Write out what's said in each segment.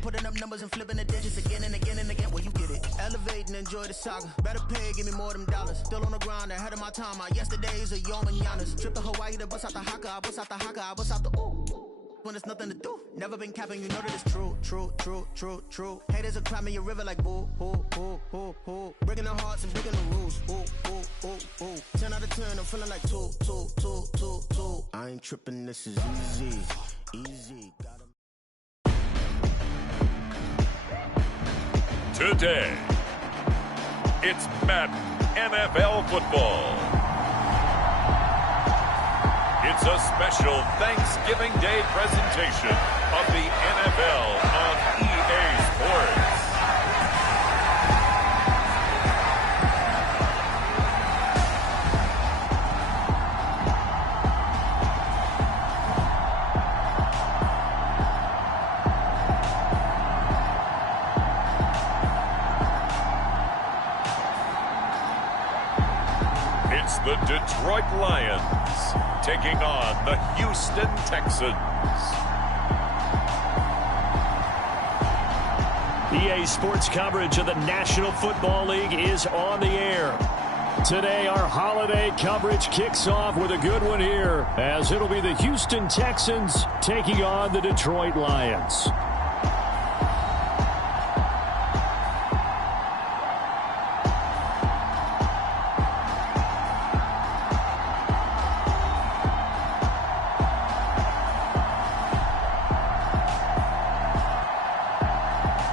putting up numbers and flipping the digits again and again and again. Well, you get it. Elevate and enjoy the saga. Better pay, give me more them dollars. Still on the ground, ahead of my time. My yesterdays are yo mañanas. Trip to Hawaii to bust out the haka. I bust out the haka. I bust out the ooh. When there's nothing to do. Never been capping, you know that it's true, true, true, true, true. Haters are climbing your river like boo, hoo, hoo, hoo, hoo. Breaking their hearts and breaking the rules. Ooh, ooh, ooh, ooh. 10 out of 10, I'm feeling like 2, 2, 2, 2, 2. I ain't tripping, this is easy, easy. Today, it's Madden NFL football. It's a special Thanksgiving Day presentation of the NFL on EA Sports. It's the Detroit Lions taking on the Houston Texans. EA Sports coverage of the National Football League is on the air. Today, our holiday coverage kicks off with a good one here, as it'll be the Houston Texans taking on the Detroit Lions.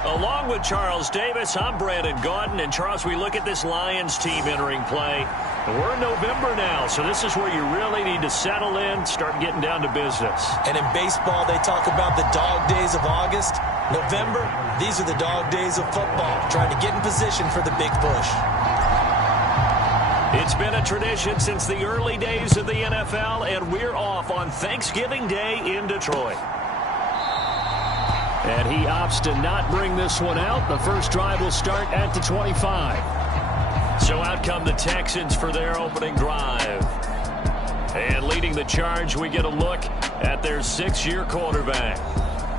Along with Charles Davis, I'm Brandon Gaudin. And Charles, we look at this Lions team entering play. We're in November now, so this is where you really need to settle in, start getting down to business. And in baseball, they talk about the dog days of August. November, these are the dog days of football, trying to get in position for the big push. It's been a tradition since the early days of the NFL, and we're off on Thanksgiving Day in Detroit. And he opts to not bring this one out. The first drive will start at the 25. So out come the Texans for their opening drive. And leading the charge, we get a look at their 6-year quarterback.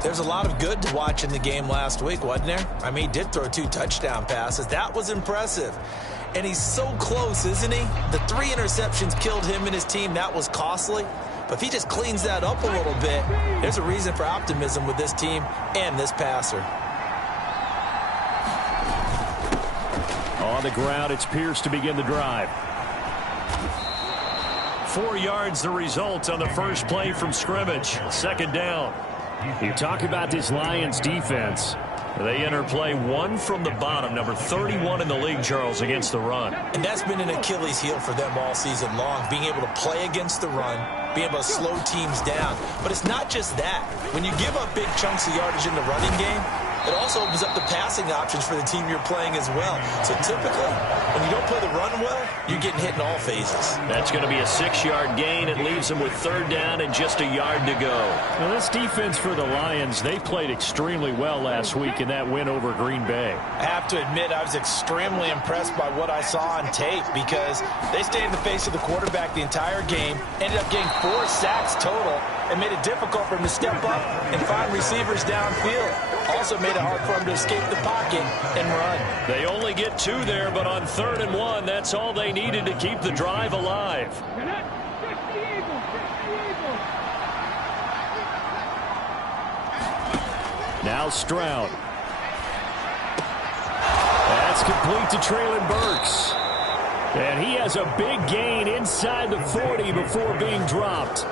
There's a lot of good to watch in the game last week, wasn't there? I mean, he did throw 2 touchdown passes. That was impressive. And he's so close, isn't he? The 3 interceptions killed him and his team. That was costly. But if he just cleans that up a little bit, there's a reason for optimism with this team and this passer. On the ground, it's Pierce to begin the drive. 4 yards the result on the first play from scrimmage. Second down. You talk about this Lions defense. They enter play 1 from the bottom, number 31 in the league, Charles, against the run. And that's been an Achilles heel for them all season long, being able to play against the run, being able to slow teams down. But it's not just that. When you give up big chunks of yardage in the running game, it also opens up the passing options for the team you're playing as well. So typically, when you don't play the run well, you're getting hit in all phases. That's going to be a 6-yard gain. It leaves them with 3rd down and just a yard to go. Now, this defense for the Lions, they played extremely well last week in that win over Green Bay. I have to admit, I was extremely impressed by what I saw on tape because they stayed in the face of the quarterback the entire game, ended up getting 4 sacks total, and made it difficult for him to step up and find receivers downfield. Also made it hard for him to escape the pocket and run. They only get 2 there, but on 3rd and 1, that's all they needed to keep the drive alive. Now Stroud. That's complete to Treylon Burks. And he has a big gain inside the 40 before being dropped.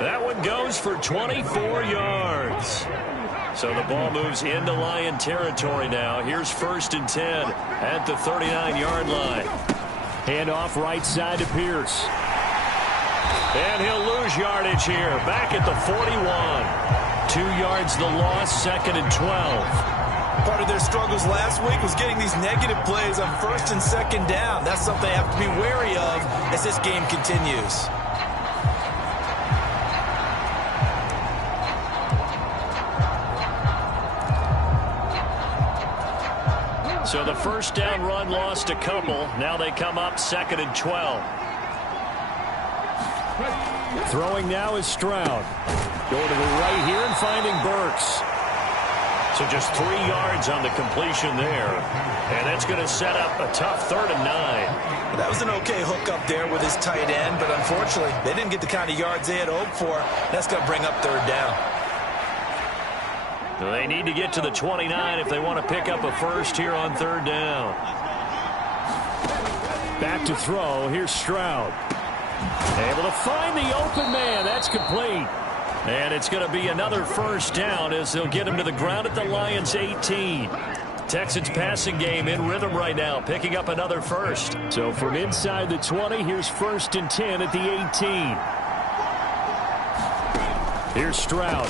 That one goes for 24 yards. So the ball moves into Lion territory now. Here's 1st and 10 at the 39-yard line. Handoff right side to Pierce. And he'll lose yardage here. Back at the 41. 2 yards the loss, 2nd and 12. Part of their struggles last week was getting these negative plays on 1st and 2nd down. That's something they have to be wary of as this game continues. So the 1st down run lost a couple. Now they come up 2nd and 12. Throwing now is Stroud. Going to the right here and finding Burks. So just 3 yards on the completion there. And that's going to set up a tough 3rd and 9. That was an okay hook up there with his tight end, but unfortunately, they didn't get the kind of yards they had hoped for. That's going to bring up 3rd down. They need to get to the 29 if they want to pick up a first here on 3rd down. Back to throw. Here's Stroud. Able to find the open man. That's complete. And it's going to be another first down as they'll get him to the ground at the Lions' 18. Texans passing game in rhythm right now, picking up another first. So from inside the 20, here's 1st and 10 at the 18. Here's Stroud.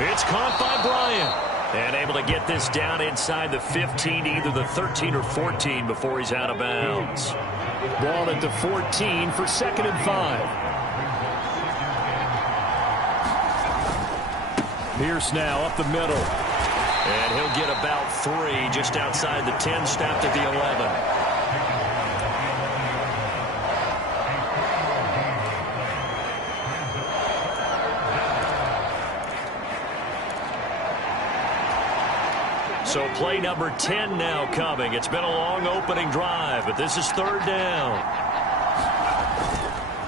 It's caught by Bryant. And able to get this down inside the 15, either the 13 or 14 before he's out of bounds. Ball at the 14 for 2nd and 5. Pierce now up the middle. And he'll get about 3 just outside the 10, stopped at the 11. So play number 10 now coming. It's been a long opening drive, but this is 3rd down.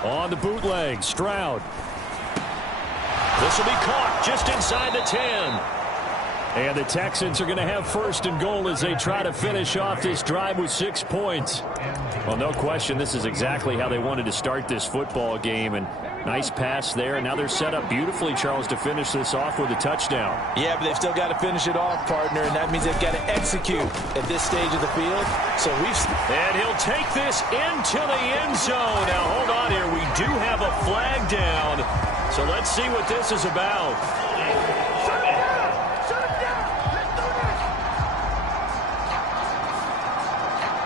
On the bootleg, Stroud. This will be caught just inside the 10. And the Texans are going to have 1st and goal as they try to finish off this drive with 6 points. Well, no question, this is exactly how they wanted to start this football game. And nice pass there. And now they're set up beautifully, Charles, to finish this off with a touchdown. Yeah, but they've still got to finish it off, partner, and that means they've got to execute at this stage of the field. So And he'll take this into the end zone. Now, hold on here. We do have a flag down. So let's see what this is about.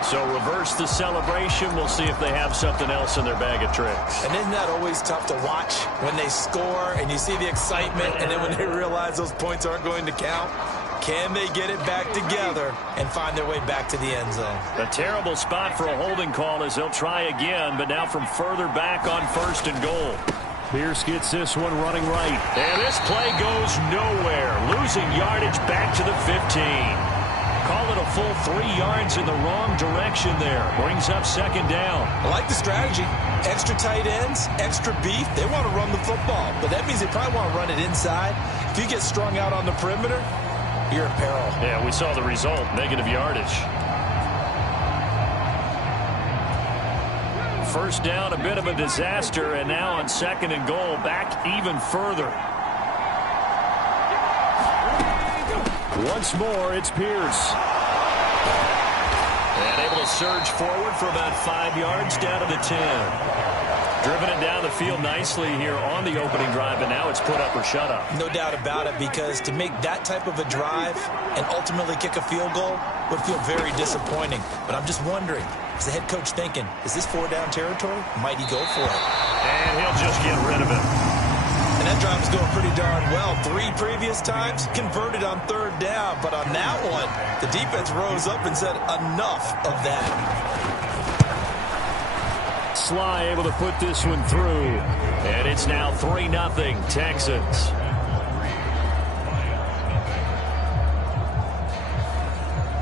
So reverse the celebration. We'll see if they have something else in their bag of tricks. And isn't that always tough to watch when they score and you see the excitement and then when they realize those points aren't going to count? Can they get it back together and find their way back to the end zone? A terrible spot for a holding call as they'll try again, but now from further back on 1st and goal. Pierce gets this one running right. And this play goes nowhere. Losing yardage back to the 15. Call it a full 3 yards in the wrong direction there. Brings up 2nd down. I like the strategy. Extra tight ends, extra beef. They want to run the football, but that means they probably want to run it inside. If you get strung out on the perimeter, you're in peril. Yeah, we saw the result. Negative yardage. 1st down, a bit of a disaster, and now on 2nd and goal, back even further. Once more, it's Pierce. And able to surge forward for about 5 yards down to the 10. Driven it down the field nicely here on the opening drive, and now it's put up or shut up. No doubt about it, because to make that type of a drive and ultimately kick a field goal would feel very disappointing. But I'm just wondering, is the head coach thinking, is this 4-down territory? Might he go for it? And he'll just get rid of it. And that drive was going pretty darn well. 3 previous times, converted on 3rd down. But on that one, the defense rose up and said, enough of that. Sly able to put this one through. And it's now 3-0 Texans.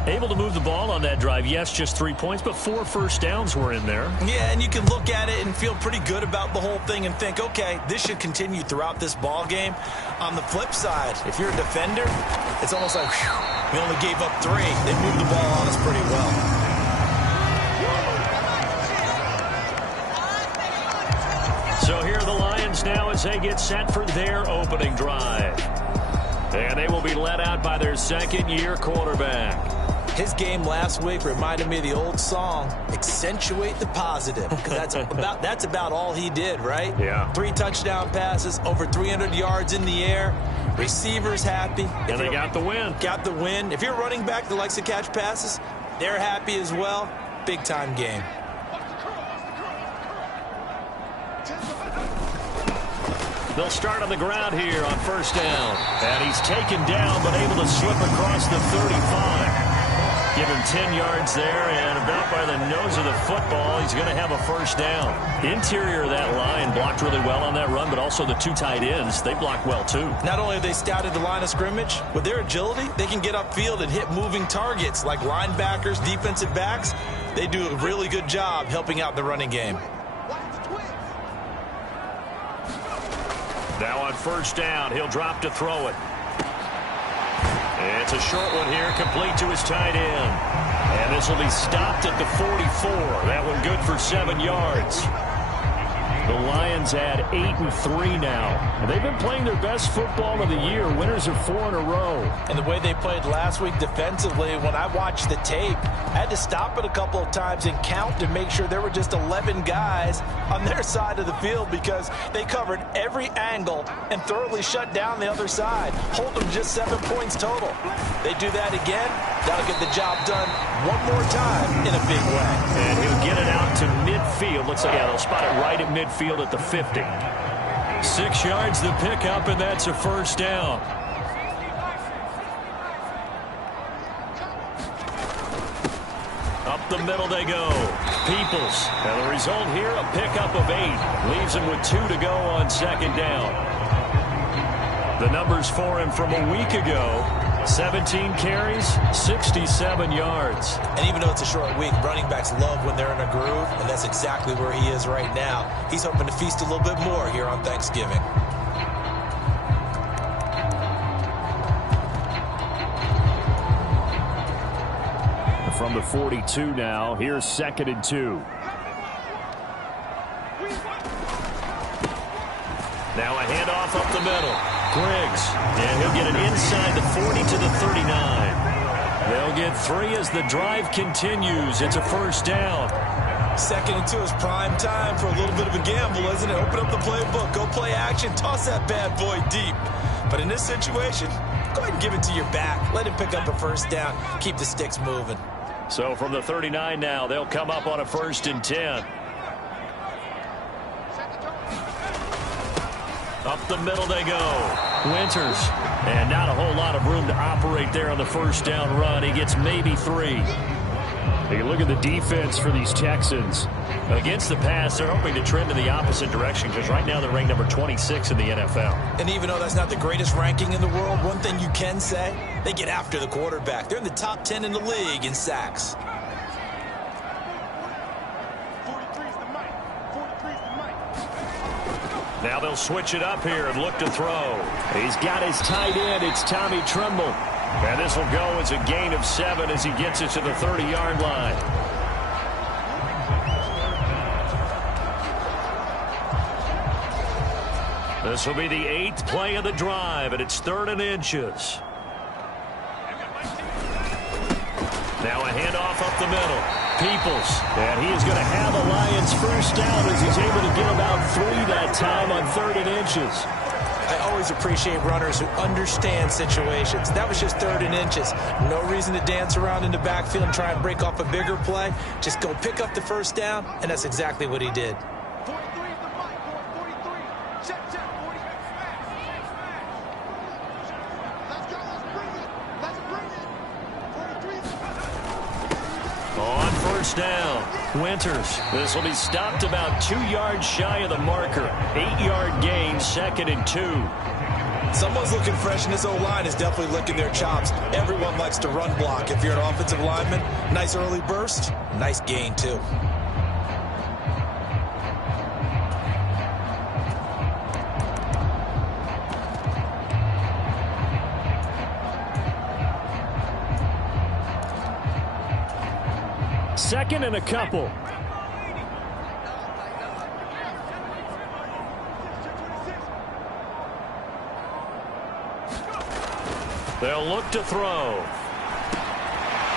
Able to move the ball on that drive. Yes, just 3 points, but 4 first downs were in there. Yeah, and you can look at it and feel pretty good about the whole thing and think, okay, this should continue throughout this ball game. On the flip side, if you're a defender, it's almost like, whew, we only gave up 3. They moved the ball on us pretty well. So here are the Lions now as they get set for their opening drive. And they will be led out by their 2nd-year quarterback. His game last week reminded me of the old song, accentuate the positive, because that's about all he did, right? Yeah. 3 touchdown passes, over 300 yards in the air, receivers happy. And they got the win. Got the win. If you're a running back that likes to catch passes, they're happy as well. Big-time game. They'll start on the ground here on 1st down. And he's taken down, but able to slip across the 35. Give him 10 yards there, and about by the nose of the football, he's going to have a first down. Interior of that line blocked really well on that run, but also the two tight ends, they blocked well too. Not only have they scouted the line of scrimmage, with their agility, they can get upfield and hit moving targets like linebackers, defensive backs. They do a really good job helping out the running game. Now on first down, he'll drop to throw it. It's a short one here, complete to his tight end. And this will be stopped at the 44. That one good for 7 yards. The Lions at 8-3 now. And they've been playing their best football of the year. Winners of 4 in a row. And the way they played last week defensively, when I watched the tape, I had to stop it a couple of times and count to make sure there were just 11 guys on their side of the field because they covered every angle and thoroughly shut down the other side. Hold them just 7 points total. They do that again, that'll get the job done one more time in a big way. And he'll get it out to midfield. Looks like they'll spot it right at midfield at the 50. 6 yards the pickup, and that's a first down. Up the middle they go. Peoples. And the result here, a pickup of 8. Leaves him with 2 to go on second down. The numbers for him from a week ago. 17 carries, 67 yards. And even though it's a short week, running backs love when they're in a groove, and that's exactly where he is right now. He's hoping to feast a little bit more here on Thanksgiving. From the 42 now, here's 2nd and 2. Now a handoff up the middle. Griggs, and he'll get it inside the 40 to the 39. They'll get 3 as the drive continues. It's a first down. 2nd and 2 is prime time for a little bit of a gamble, isn't it? Open up the playbook, go play action, toss that bad boy deep. But in this situation, go ahead and give it to your back. Let him pick up a first down. Keep the sticks moving. So from the 39 now, they'll come up on a 1st and 10. Up the middle they go. Winters. And not a whole lot of room to operate there on the first down run. He gets maybe 3. Hey, look at the defense for these Texans. Against the pass, they're hoping to trend in the opposite direction because right now they're ranked number 26 in the NFL. And even though that's not the greatest ranking in the world, one thing you can say, they get after the quarterback. They're in the top 10 in the league in sacks. Now they'll switch it up here and look to throw. He's got his tight end. It's Tommy Tremble. And this will go as a gain of 7 as he gets it to the 30-yard line. This will be the 8th play of the drive, and it's 3rd and inches. Now a handoff up the middle. Peoples, and he is going to have a Lions first down as he's able to get about 3 that time on 3rd and inches. I always appreciate runners who understand situations. That was just 3rd and inches. No reason to dance around in the backfield and try and break off a bigger play. Just go pick up the first down, and that's exactly what he did. Down. Winters. This will be stopped about 2 yards shy of the marker. 8-yard gain, 2nd and 2. Someone's looking fresh, and this O-line is definitely licking their chops. Everyone likes to run block. If you're an offensive lineman, nice early burst, nice gain too. Second and a couple. They'll look to throw.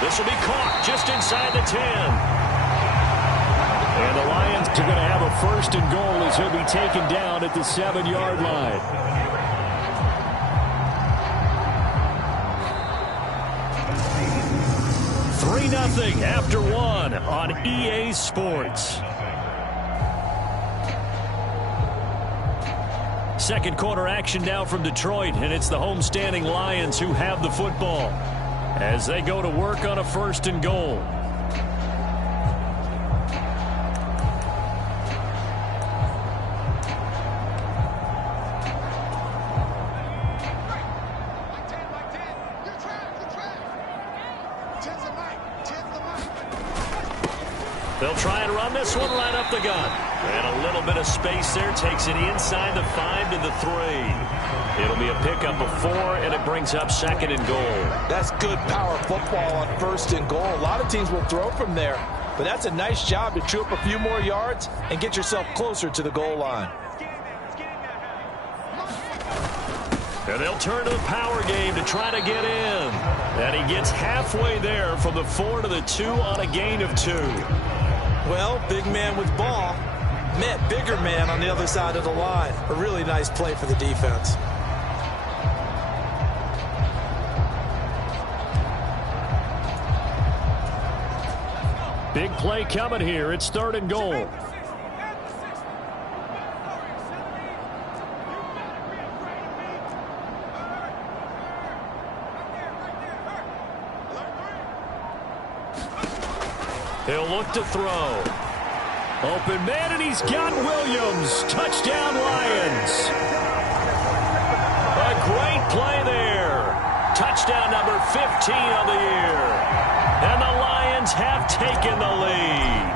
This will be caught just inside the 10. And the Lions are going to have a 1st and goal as he'll be taken down at the 7-yard line. 3-0 after 1 on EA Sports. Second quarter action now from Detroit, and it's the homestanding Lions who have the football. as they go to work on a 1st and goal. They'll try and run this one right up the gut. And a little bit of space there. Takes it inside the 5 to the 3. It'll be a pickup of 4, and it brings up 2nd and goal. That's good power football on 1st and goal. A lot of teams will throw from there. But that's a nice job to chew up a few more yards and get yourself closer to the goal line. And they'll turn to the power game to try to get in. And he gets halfway there from the 4 to the 2 on a gain of 2. Well, big man with ball met bigger man on the other side of the line. A really nice play for the defense. Big play coming here. It's 3rd and goal. He'll look to throw. Open man, and he's got Williams. Touchdown, Lions. A great play there. Touchdown number 15 on the year. And the Lions have taken the lead.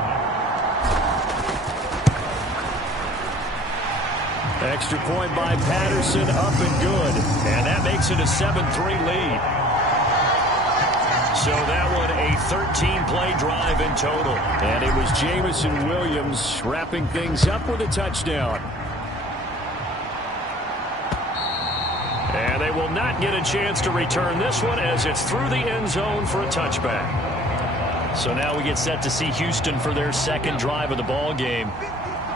Extra point by Patterson, up and good. And that makes it a 7-3 lead. So that one a 13-play drive in total. And it was Jamison Williams wrapping things up with a touchdown. And they will not get a chance to return this one as it's through the end zone for a touchback. So now we get set to see Houston for their 2nd drive of the ball game.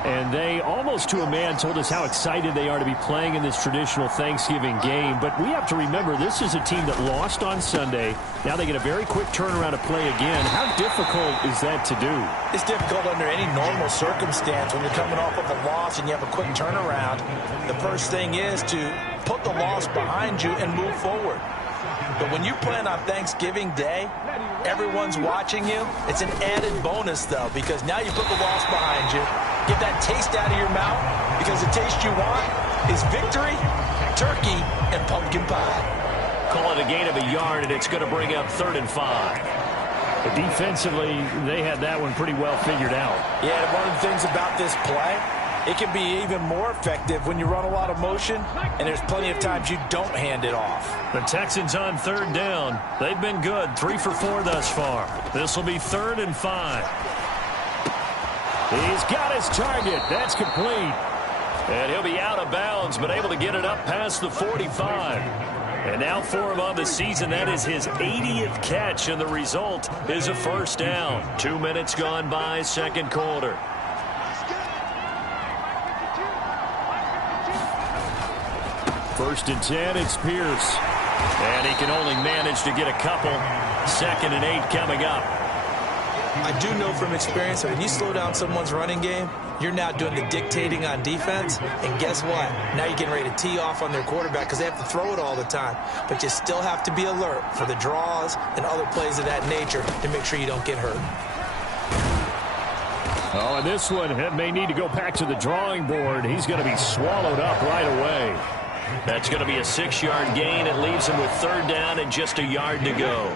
And they, almost to a man, told us how excited they are to be playing in this traditional Thanksgiving game. But we have to remember, this is a team that lost on Sunday. Now they get a very quick turnaround to play again. How difficult is that to do? It's difficult under any normal circumstance when you're coming off of a loss and you have a quick turnaround. The first thing is to put the loss behind you and move forward. But when you plan on Thanksgiving Day, everyone's watching you. It's an added bonus, though, because now you put the loss behind you. Get that taste out of your mouth, because the taste you want is victory, turkey, and pumpkin pie. Call it a gain of a yard, and it's going to bring up 3rd and 5. But defensively, they had that one pretty well figured out. Yeah, and one of the things about this play, it can be even more effective when you run a lot of motion, and there's plenty of times you don't hand it off. The Texans on 3rd down. They've been good, 3 for 4 thus far. This will be 3rd and 5. He's got his target. That's complete. And he'll be out of bounds, but able to get it up past the 45. And now for him on the season, that is his 80th catch, and the result is a 1st down. 2 minutes gone by, 2nd quarter. First and 10, it's Pierce. And he can only manage to get a couple. 2nd and 8 coming up. I do know from experience that when you slow down someone's running game, you're now doing the dictating on defense. And guess what? Now you're getting ready to tee off on their quarterback because they have to throw it all the time. But you still have to be alert for the draws and other plays of that nature to make sure you don't get hurt. Oh, and this one may need to go back to the drawing board. He's going to be swallowed up right away. That's going to be a 6-yard gain. It leaves him with 3rd down and just a yard to go.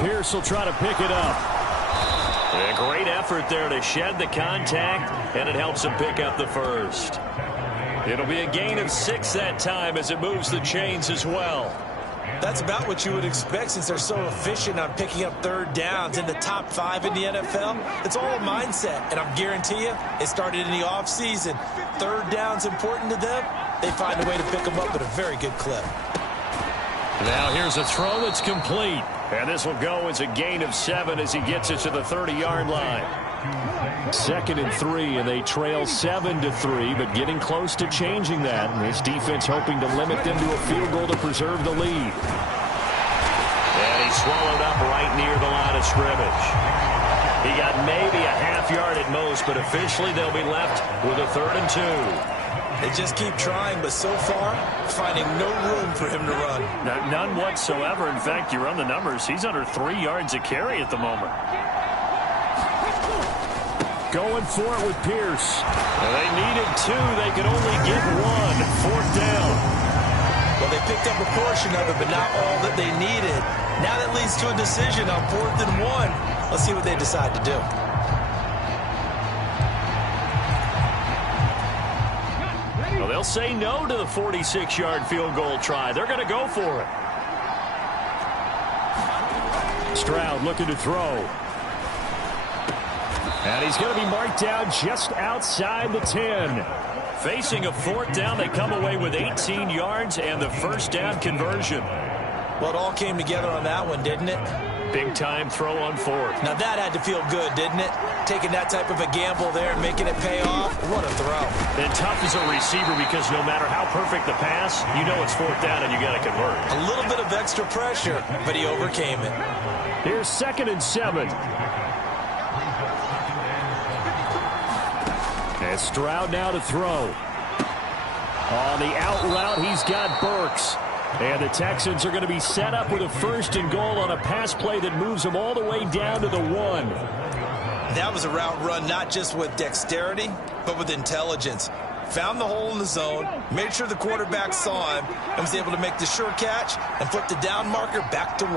Pierce will try to pick it up. A great effort there to shed the contact, and it helps him pick up the 1st. It'll be a gain of 6 that time as it moves the chains as well. That's about what you would expect since they're so efficient on picking up 3rd downs in the top 5 in the NFL. It's all a mindset, and I guarantee you it started in the offseason. 3rd down's important to them. They find a way to pick them up at a very good clip. Now here's a throw that's complete. And this will go as a gain of 7 as he gets it to the 30-yard line. 2nd and 3, and they trail 7-3, but getting close to changing that. And this defense hoping to limit them to a field goal to preserve the lead. And he's swallowed up right near the line of scrimmage. He got maybe a half yard at most, but officially they'll be left with a 3rd and 2. They just keep trying, but so far, finding no room for him to run. None whatsoever. In fact, you run the numbers. He's under 3 yards a carry at the moment. Going for it with Pierce. They needed 2. They could only get 1. 4th down. Well, they picked up a portion of it, but not all that they needed. Now that leads to a decision on 4th and 1. Let's see what they decide to do. Well, they'll say no to the 46-yard field goal try. They're going to go for it. Stroud looking to throw. And he's going to be marked down just outside the 10. Facing a 4th down, they come away with 18 yards and the first down conversion. Well, it all came together on that one, didn't it? Big-time throw on 4th. Now that had to feel good, didn't it? Taking that type of a gamble there and making it pay off. What a throw. And tough as a receiver because no matter how perfect the pass, you know it's 4th down and you got to convert. A little bit of extra pressure, but he overcame it. Here's 2nd and 7. And Stroud now to throw. On the out route, he's got Burks. And the Texans are going to be set up with a 1st and goal on a pass play that moves them all the way down to the 1. That was a route run not just with dexterity, but with intelligence. Found the hole in the zone, made sure the quarterback saw him, and was able to make the sure catch and flip the down marker back to 1.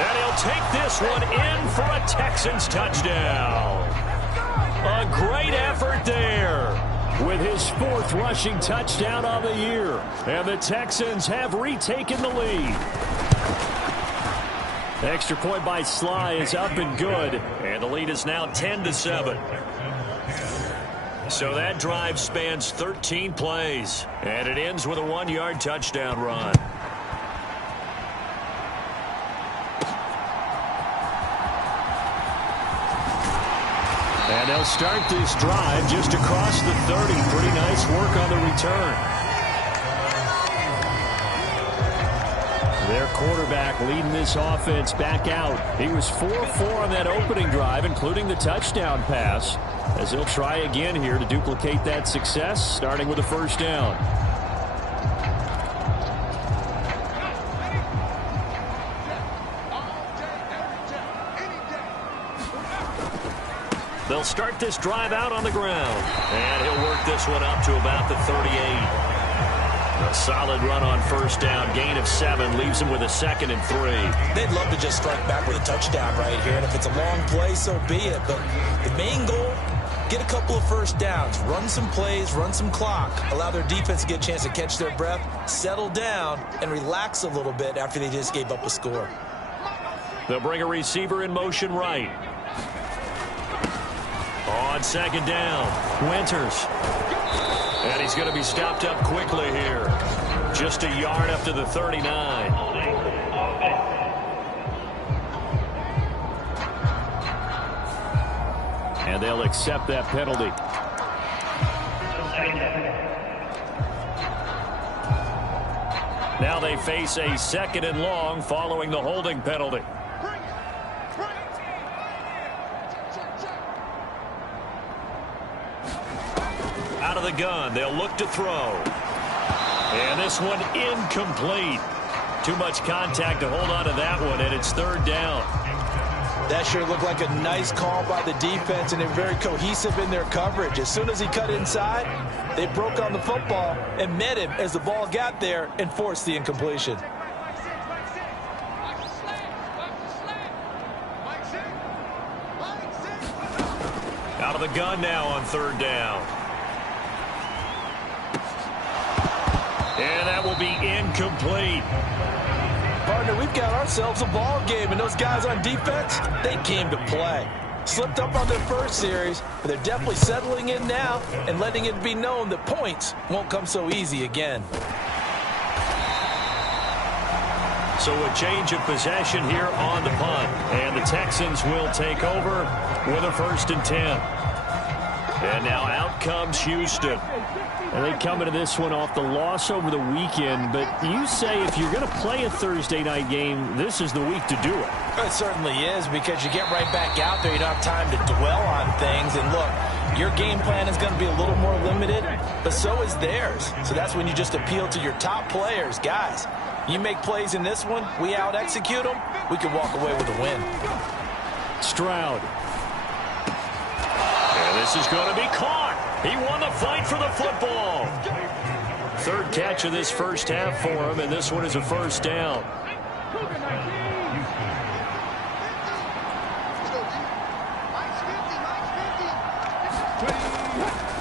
And he'll take this one in for a Texans touchdown. A great effort there with his 4th rushing touchdown on the year. And the Texans have retaken the lead. Extra point by Sly is up and good. And the lead is now 10-7. So that drive spans 13 plays. And it ends with a 1-yard touchdown run. And they'll start this drive just across the 30. Pretty nice work on the return. Their quarterback leading this offense back out. He was 4-4 on that opening drive, including the touchdown pass, as they'll try again here to duplicate that success, starting with a 1st down. They'll start this drive out on the ground. And he'll work this one up to about the 38. A solid run on 1st down. Gain of 7 leaves him with a 2nd and 3. They'd love to just strike back with a touchdown right here. And if it's a long play, so be it. But the main goal, get a couple of 1st downs. Run some plays, run some clock. Allow their defense to get a chance to catch their breath, settle down, and relax a little bit after they just gave up a score. They'll bring a receiver in motion right. On 2nd down, Winters. And he's going to be stopped up quickly here. Just a yard up to the 39. And they'll accept that penalty. Now they face a 2nd and long following the holding penalty. Out of the gun, they'll look to throw. And this one incomplete. Too much contact to hold on to that one, and it's 3rd down. That sure looked like a nice call by the defense, and they're very cohesive in their coverage. As soon as he cut inside, they broke on the football and met him as the ball got there and forced the incompletion. Out of the gun now on 3rd down. And that will be incomplete. Partner, we've got ourselves a ball game, and those guys on defense, they came to play. Slipped up on their first series, but they're definitely settling in now and letting it be known that points won't come so easy again. So a change of possession here on the punt. And the Texans will take over with a 1st and 10. And now out comes Houston. And they come into this one off the loss over the weekend. But you say if you're going to play a Thursday night game, this is the week to do it. It certainly is, because you get right back out there. You don't have time to dwell on things. And look, your game plan is going to be a little more limited, but so is theirs. So that's when you just appeal to your top players. Guys, you make plays in this one, we out-execute them, we can walk away with a win. Stroud. And this is going to be caught. He won the fight for the football. Third catch of this first half for him, and this one is a first down.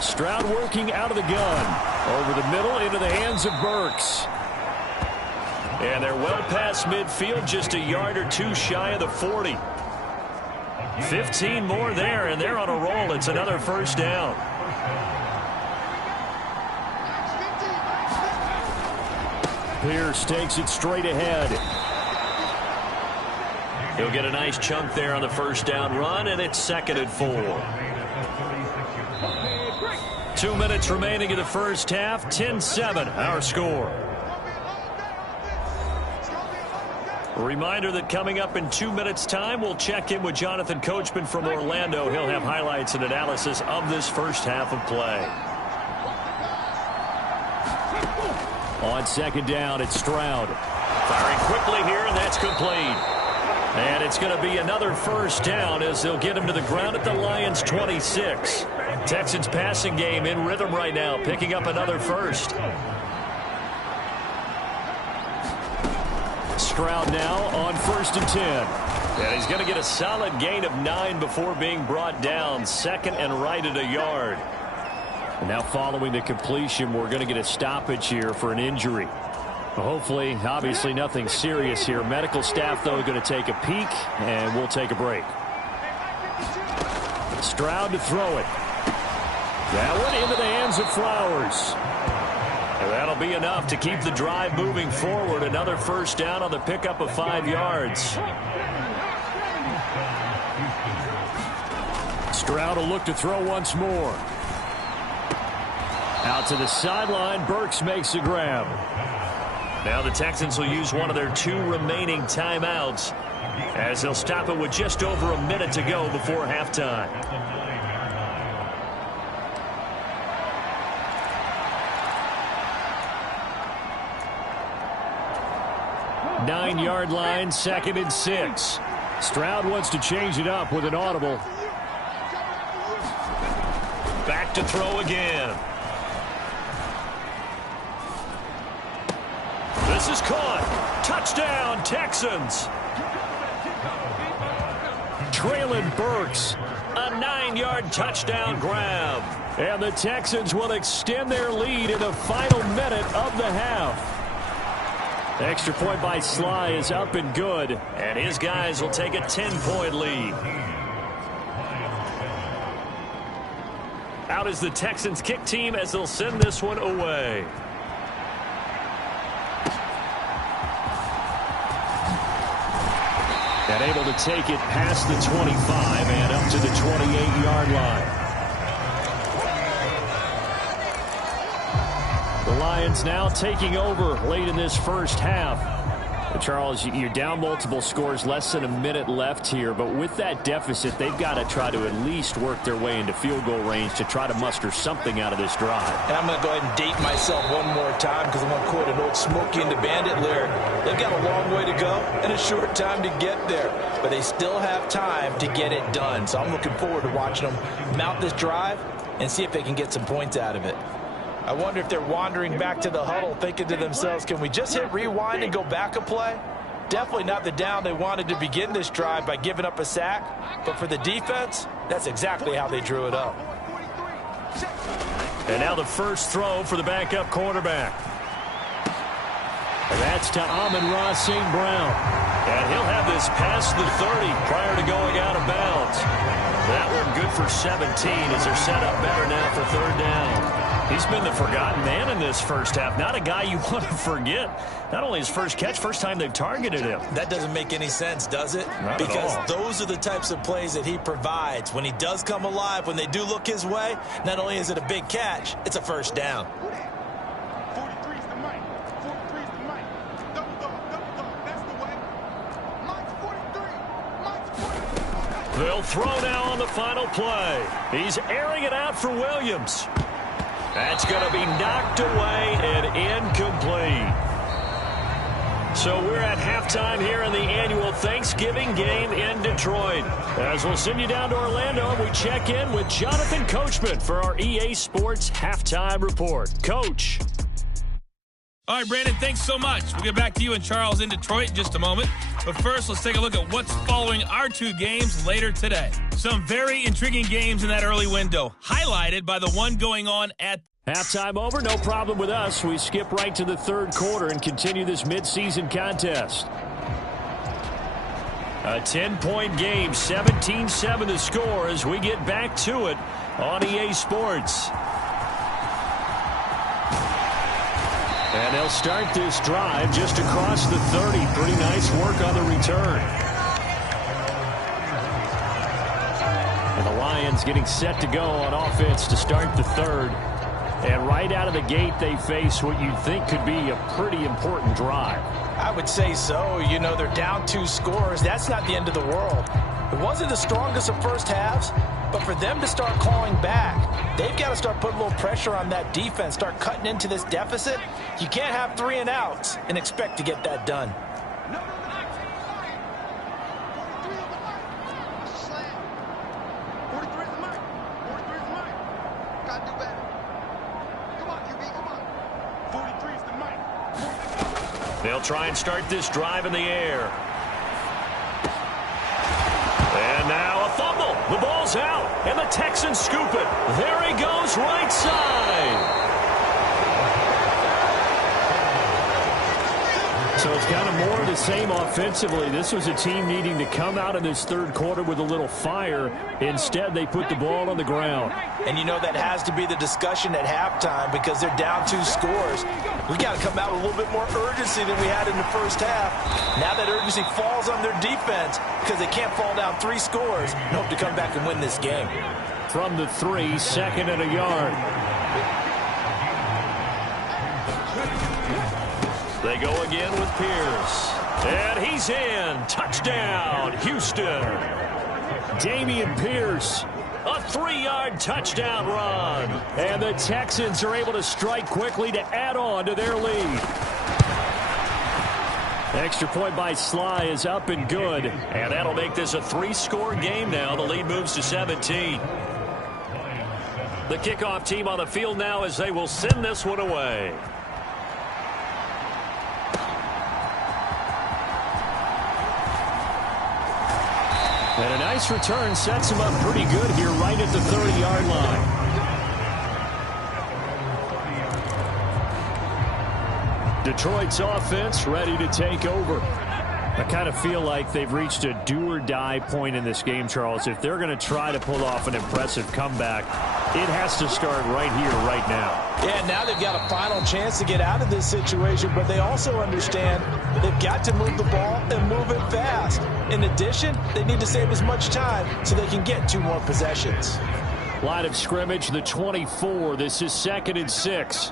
Stroud working out of the gun. Over the middle into the hands of Burks. And they're well past midfield, just a yard or two shy of the 40. 15 more there, and they're on a roll. It's another first down. Pierce takes it straight ahead. He'll get a nice chunk there on the first down run, and it's 2nd and 4. 2 minutes remaining in the first half. 10-7, our score. A reminder that coming up in 2 minutes' time, we'll check in with Jonathan Coachman from Orlando. He'll have highlights and analysis of this first half of play. On second down, it's Stroud. Firing quickly here, and that's complete. And it's going to be another first down as they'll get him to the ground at the Lions' 26. Texans passing game in rhythm right now, picking up another first. Stroud now on 1st and 10. And he's going to get a solid gain of 9 before being brought down. 2nd and right at a yard. And now following the completion, we're going to get a stoppage here for an injury. Hopefully, obviously nothing serious here. Medical staff, though, going to take a peek, and we'll take a break. Stroud to throw it. That one into the hands of Flowers. And that'll be enough to keep the drive moving forward. Another first down on the pickup of 5 yards. Stroud will look to throw once more. Out to the sideline, Burks makes the grab. Now the Texans will use one of their 2 remaining timeouts as they'll stop it with just over a minute to go before halftime. Nine-yard line, 2nd and 6. Stroud wants to change it up with an audible. Back to throw again. This is caught. Touchdown, Texans. Traylon Burks, a 9-yard touchdown grab. And the Texans will extend their lead in the final minute of the half. Extra point by Sly is up and good, and his guys will take a 10-point lead. Out is the Texans kick team as they'll send this one away. And able to take it past the 25 and up to the 28-yard line. The Lions now taking over late in this first half. Charles, you're down multiple scores, less than a minute left here, but with that deficit, they've got to try to at least work their way into field goal range to try to muster something out of this drive. And I'm going to go ahead and date myself one more time because I'm going to quote an old Smokey and the Bandit lyric. They've got a long way to go and a short time to get there, but they still have time to get it done. So I'm looking forward to watching them mount this drive and see if they can get some points out of it. I wonder if they're wandering back to the huddle thinking to themselves, can we just hit rewind and go back a play? Definitely not the down they wanted to begin this drive by giving up a sack. But for the defense, that's exactly how they drew it up. And now the first throw for the backup quarterback. And that's to Amon-Ra St. Brown. And he'll have this past the 30 prior to going out of bounds. That one good for 17 as they're set up better now for third down. He's been the forgotten man in this first half. Not a guy you want to forget. Not only his first catch, first time they've targeted him. That doesn't make any sense, does it? Not because at all. those are the types of plays that he provides. When he does come alive, when they do look his way, not only is it a big catch, it's a first down. 43 is the mic. 43 is the mic. Double dog. That's the way. Mike's 43. Mike's 43. They'll throw now on the final play. He's airing it out for Williams. That's going to be knocked away and incomplete. So we're at halftime here in the annual Thanksgiving game in Detroit. As we'll send you down to Orlando, we check in with Jonathan Coachman for our EA Sports Halftime Report. Coach. All right, Brandon, thanks so much. We'll get back to you and Charles in Detroit in just a moment. But first, let's take a look at what's following our two games later today. Some very intriguing games in that early window, highlighted by the one going on at Halftime over, no problem with us. We skip right to the third quarter and continue this midseason contest. A 10-point game, 17-7 the score as we get back to it on EA Sports. And they'll start this drive just across the 30. Pretty nice work on the return. And the Lions getting set to go on offense to start the third. And right out of the gate, they face what you'd think could be a pretty important drive. I would say so. You know, they're down 2 scores. That's not the end of the world. It wasn't the strongest of first halves, but for them to start clawing back, they've got to start putting a little pressure on that defense, start cutting into this deficit. You can't have 3 and outs and expect to get that done. They'll try and start this drive in the air. And now a fumble. The ball's out, and the Texans scoop it. There he goes, right side. So it's kind of more of the same offensively. This was a team needing to come out in this third quarter with a little fire. Instead, they put the ball on the ground. And you know that has to be the discussion at halftime because they're down 2 scores. We got to come out with a little bit more urgency than we had in the first half. Now that urgency falls on their defense because they can't fall down 3 scores and hope to come back and win this game. From the 3, second and a yard. They go again with Pierce. And he's in. Touchdown, Houston. Dameon Pierce. A 3-yard touchdown run. And the Texans are able to strike quickly to add on to their lead. Extra point by Sly is up and good. And that'll make this a 3-score game now. The lead moves to 17. The kickoff team on the field now as they will send this one away. And a nice return sets him up pretty good here right at the 30-yard line. Detroit's offense ready to take over. I kind of feel like they've reached a do-or-die point in this game, Charles. If they're going to try to pull off an impressive comeback, it has to start right here, right now. Yeah, now they've got a final chance to get out of this situation, but they also understand they've got to move the ball and move it fast. In addition, they need to save as much time so they can get 2 more possessions. Line of scrimmage, the 24. This is 2nd and 6.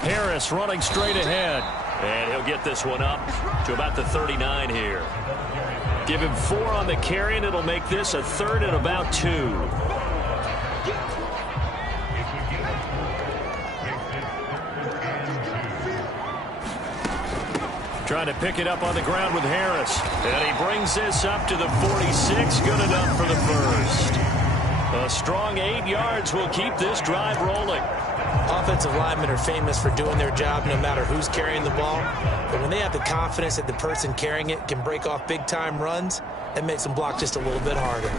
Harris running straight ahead. And he'll get this one up to about the 39 here. Give him 4 on the carry, and it'll make this a 3rd and about 2. Trying to pick it up on the ground with Harris. And he brings this up to the 46. Good enough for the first. A strong 8 yards will keep this drive rolling. Offensive linemen are famous for doing their job no matter who's carrying the ball. But when they have the confidence that the person carrying it can break off big-time runs, that makes them block just a little bit harder.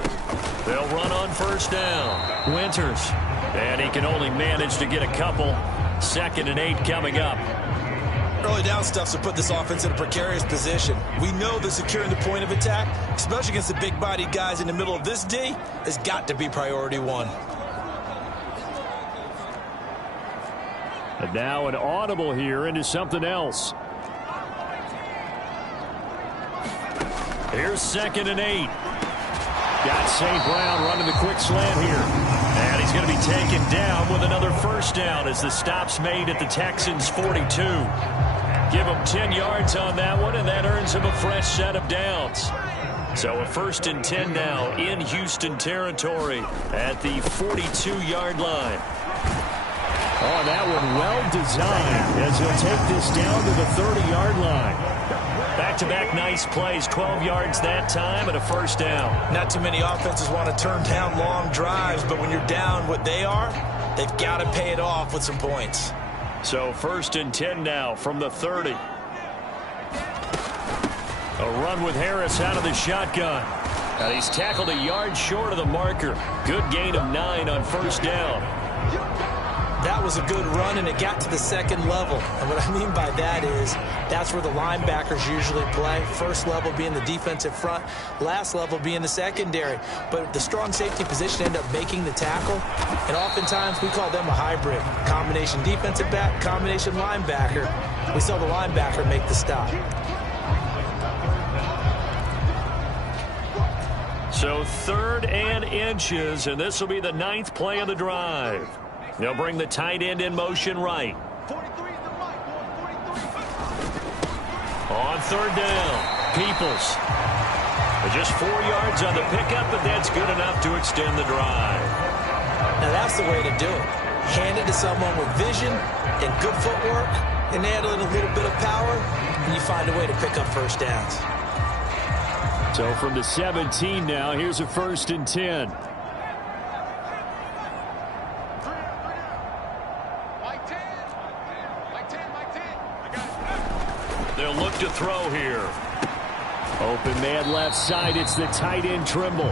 They'll run on first down. Winters. And he can only manage to get a couple. 2nd and 8 coming up. Early down stuffs will put this offense in a precarious position. We know that securing the point of attack, especially against the big-bodied guys in the middle of this D, has got to be priority 1. And now an audible here into something else. Here's 2nd and 8. Got St. Brown running the quick slant here. And he's going to be taken down with another first down as the stop's made at the Texans' 42. Give him 10 yards on that one, and that earns him a fresh set of downs. So a 1st and 10 now in Houston territory at the 42-yard line. Oh, that one well designed as he'll take this down to the 30-yard line. Back-to-back nice plays, 12 yards that time and a first down. Not too many offenses want to turn down long drives, but when you're down what they are, they've got to pay it off with some points. So 1st and 10 now from the 30. A run with Harris out of the shotgun. And he's tackled a yard short of the marker. Good gain of 9 on first down. That was a good run, and it got to the 2nd level. And what I mean by that is that's where the linebackers usually play. First level being the defensive front, last level being the secondary. But the strong safety position ended up making the tackle, and oftentimes we call them a hybrid. Combination defensive back, combination linebacker. We saw the linebacker make the stop. So 3rd and inches, and this will be the 9th play of the drive. They'll bring the tight end in motion right. On 3rd down, Peoples. Just 4 yards on the pickup, but that's good enough to extend the drive. Now that's the way to do it. Hand it to someone with vision and good footwork, and add in a little bit of power, and you find a way to pick up first downs. So from the 17 now, here's a 1st and 10. They'll look to throw here. Open man left side. It's the tight end Trimble.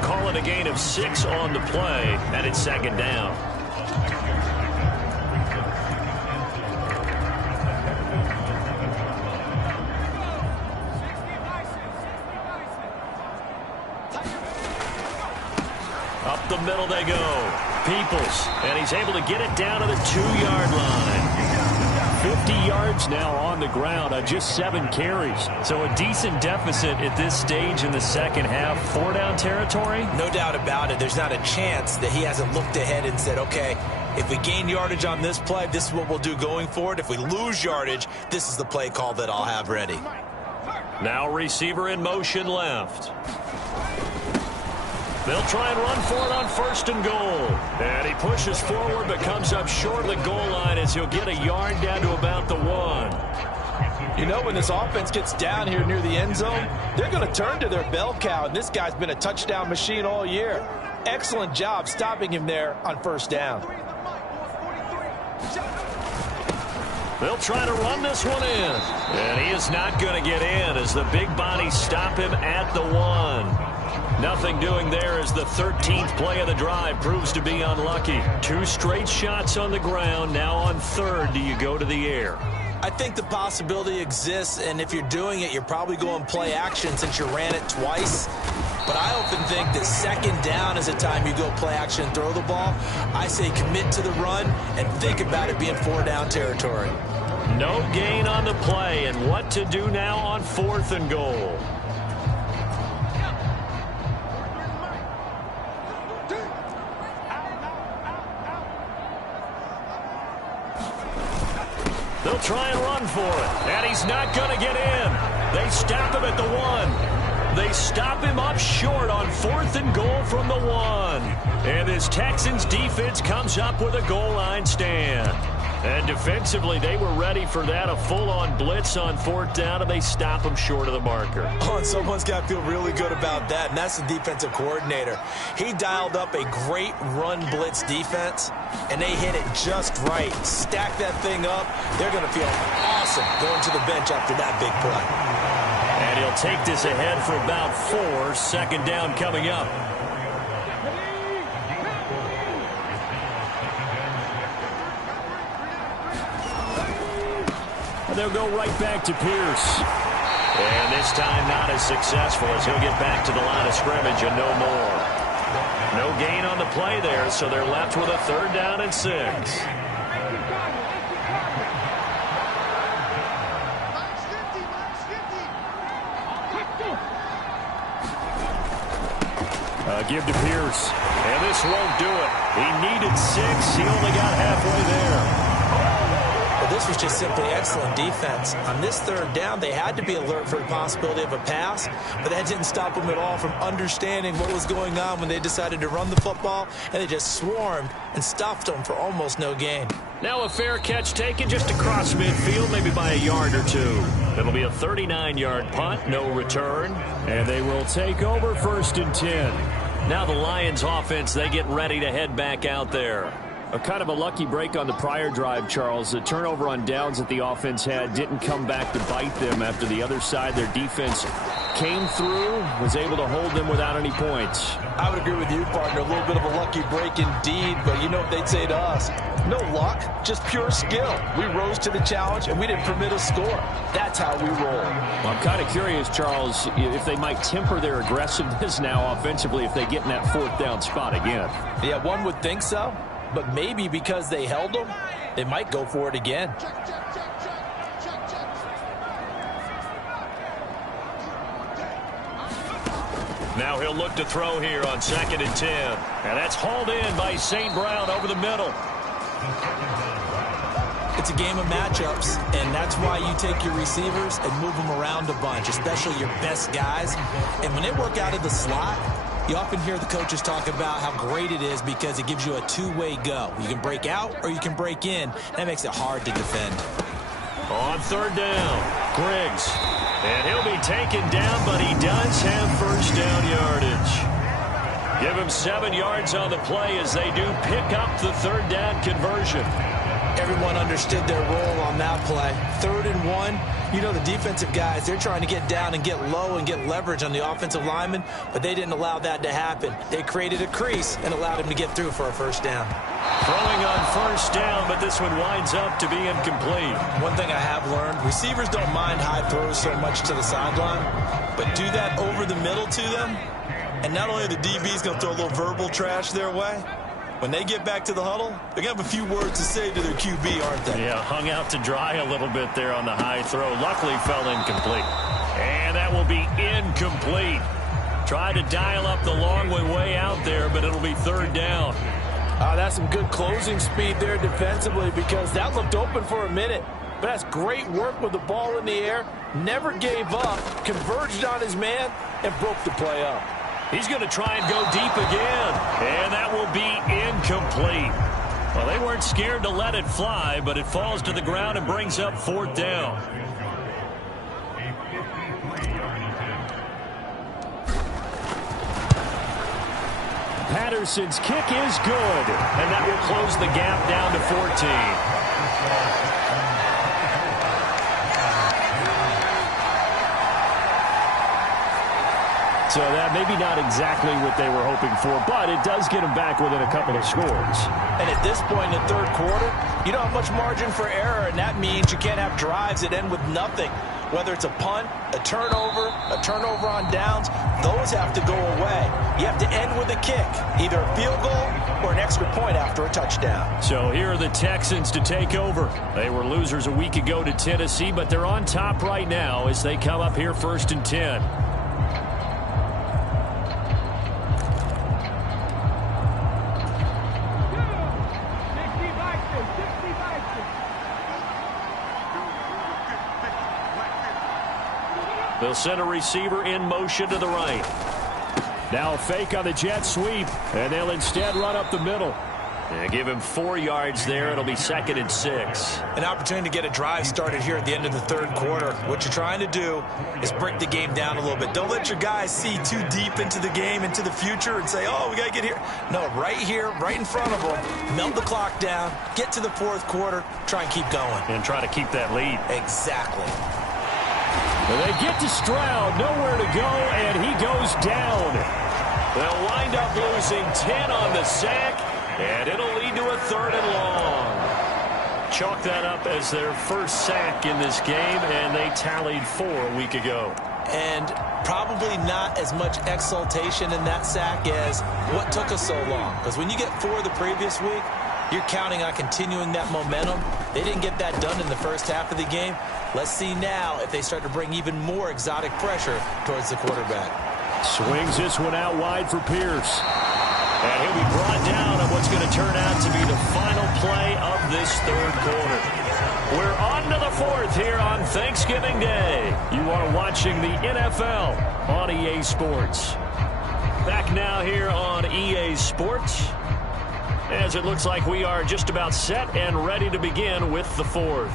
Call it a gain of 6 on the play, and it's 2nd down. Up the middle they go. Peoples, and he's able to get it down to the 2-yard line. 50 yards now on the ground on just 7 carries. So a decent deficit at this stage in the second half. 4-down territory? No doubt about it. There's not a chance that he hasn't looked ahead and said, okay, if we gain yardage on this play, this is what we'll do going forward. If we lose yardage, this is the play call that I'll have ready. Now receiver in motion left. They'll try and run for it on 1st and goal. And he pushes forward but comes up short of the goal line as he'll get a yard down to about the 1. You know, when this offense gets down here near the end zone, they're going to turn to their bell cow, and this guy's been a touchdown machine all year. Excellent job stopping him there on 1st down. They'll try to run this one in. And he is not going to get in as the big bodies stop him at the 1. Nothing doing there as the 13th play of the drive proves to be unlucky. 2 straight shots on the ground. Now on 3rd, do you go to the air? I think the possibility exists, and if you're doing it, you're probably going play action since you ran it twice. But I often think that 2nd down is a time you go play action and throw the ball. I say commit to the run and think about it being 4-down territory. No gain on the play, and what to do now on 4th and goal. They'll try and run for it, and he's not going to get in. They stop him at the 1. They stop him up short on 4th and goal from the 1. And this Texans defense comes up with a goal line stand. And defensively, they were ready for that, a full-on blitz on 4th down, and they stop him short of the marker. Oh, and someone's got to feel really good about that, and that's the defensive coordinator. He dialed up a great run blitz defense, and they hit it just right. Stack that thing up. They're going to feel awesome going to the bench after that big play. And he'll take this ahead for about 4. 2nd down coming up. They'll go right back to Pierce. And this time not as successful as he'll get back to the line of scrimmage and no more. No gain on the play there, so they're left with a 3rd down and 6. Give to Pierce. And this won't do it. He needed 6. He only got halfway there. Well, this was just simply excellent defense. On this third down, they had to be alert for the possibility of a pass, but that didn't stop them at all from understanding what was going on when they decided to run the football, and they just swarmed and stuffed them for almost no gain. Now a fair catch taken just across midfield, maybe by a yard or two. It'll be a 39-yard punt, no return, and they will take over 1st and 10. Now the Lions offense, they get ready to head back out there. A kind of a lucky break on the prior drive, Charles. The turnover on downs that the offense had didn't come back to bite them after the other side. Their defense came through, was able to hold them without any points. I would agree with you, partner. A little bit of a lucky break indeed, but you know what they'd say to us? No luck, just pure skill. We rose to the challenge, and we didn't permit a score. That's how we roll. Well, I'm kind of curious, Charles, if they might temper their aggressiveness now offensively if they get in that 4th down spot again. Yeah, one would think so. But maybe because they held them, they might go for it again. Now he'll look to throw here on 2nd and 10. And that's hauled in by St. Brown over the middle. It's a game of matchups, and that's why you take your receivers and move them around a bunch, especially your best guys. And when they work out of the slot, you often hear the coaches talk about how great it is because it gives you a two-way go. You can break out or you can break in. That makes it hard to defend. On 3rd down, Griggs. And he'll be taken down, but he does have 1st down yardage. Give him 7 yards on the play as they do pick up the 3rd down conversion. Everyone understood their role on that play. 3rd and 1. You know the defensive guys, they're trying to get down and get low and get leverage on the offensive lineman, but they didn't allow that to happen. They created a crease and allowed him to get through for a 1st down. Throwing on 1st down, but this one winds up to be incomplete. One thing I have learned, receivers don't mind high throws so much to the sideline, but do that over the middle to them, and not only are the DBs going to throw a little verbal trash their way, when they get back to the huddle, they're going to have a few words to say to their QB, aren't they? Yeah, hung out to dry a little bit there on the high throw. Luckily fell incomplete. And that will be incomplete. Tried to dial up the long way out there, but it'll be 3rd down. That's some good closing speed there defensively because that looked open for a minute. But that's great work with the ball in the air. Never gave up, converged on his man, and broke the play up. He's going to try and go deep again, and that will be incomplete. Well, they weren't scared to let it fly, but it falls to the ground and brings up 4th down. Patterson's kick is good, and that will close the gap down to 14. So that maybe not exactly what they were hoping for, but it does get them back within a couple of scores. And at this point in the 3rd quarter, you don't have much margin for error, and that means you can't have drives that end with nothing. Whether it's a punt, a turnover on downs, those have to go away. You have to end with a kick, either a field goal or an extra point after a touchdown. So here are the Texans to take over. They were losers a week ago to Tennessee, but they're on top right now as they come up here 1st and 10. They'll send a receiver in motion to the right. Now a fake on the jet sweep, and they'll instead run up the middle. And give him 4 yards there. It'll be 2nd and 6. An opportunity to get a drive started here at the end of the 3rd quarter. What you're trying to do is break the game down a little bit. Don't let your guys see too deep into the game, into the future, and say, oh, we got to get here. No, right here, right in front of them, melt the clock down, get to the 4th quarter, try and keep going. And try to keep that lead. Exactly. Well, they get to Stroud, nowhere to go, and he goes down. They'll wind up losing 10 on the sack, and it'll lead to a 3rd and long. Chalk that up as their first sack in this game, and they tallied 4 a week ago. And probably not as much exultation in that sack as what took us so long. Because when you get 4 the previous week, you're counting on continuing that momentum. They didn't get that done in the first half of the game. Let's see now if they start to bring even more exotic pressure towards the quarterback. Swings this one out wide for Pierce. And he'll be brought down on what's going to turn out to be the final play of this third quarter. We're on to the fourth here on Thanksgiving Day. You are watching the NFL on EA Sports. Back now here on EA Sports, as it looks like we are just about set and ready to begin with the fourth.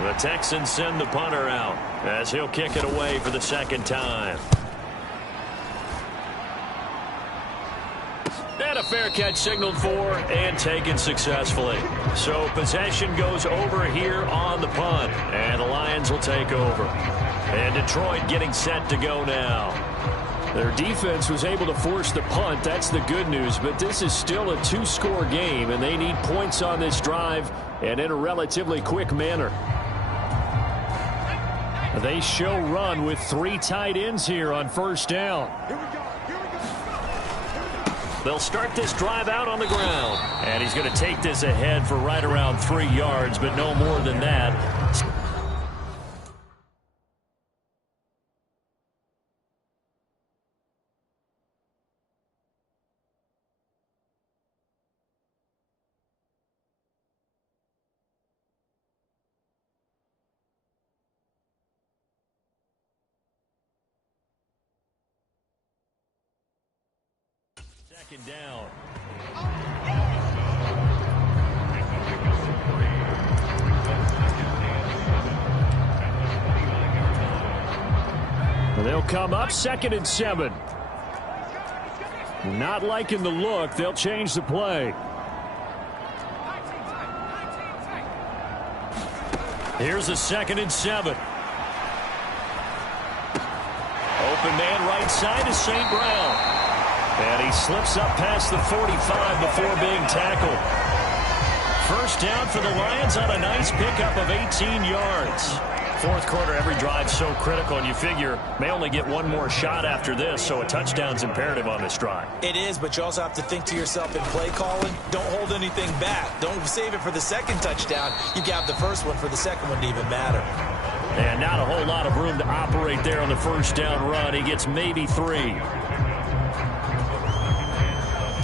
The Texans send the punter out as he'll kick it away for the second time. And a fair catch signaled for and taken successfully. So possession goes over here on the punt, and the Lions will take over. And Detroit getting set to go now. Their defense was able to force the punt. That's the good news, but this is still a two-score game, and they need points on this drive and in a relatively quick manner. They show run with 3 tight ends here on first down. They'll start this drive out on the ground. And he's going to take this ahead for right around 3 yards, but no more than that. Second down. They'll come up 2nd and 7. Not liking the look. They'll change the play. Here's a 2nd and 7. Open man right side is St. Brown. And he slips up past the 45 before being tackled. First down for the Lions on a nice pickup of 18 yards. Fourth quarter, every drive so critical, and you figure may only get one more shot after this, so a touchdown's imperative on this drive. It is, but you also have to think to yourself in play calling, don't hold anything back. Don't save it for the second touchdown. You got the first one for the second one to even matter. And not a whole lot of room to operate there on the first down run. He gets maybe 3.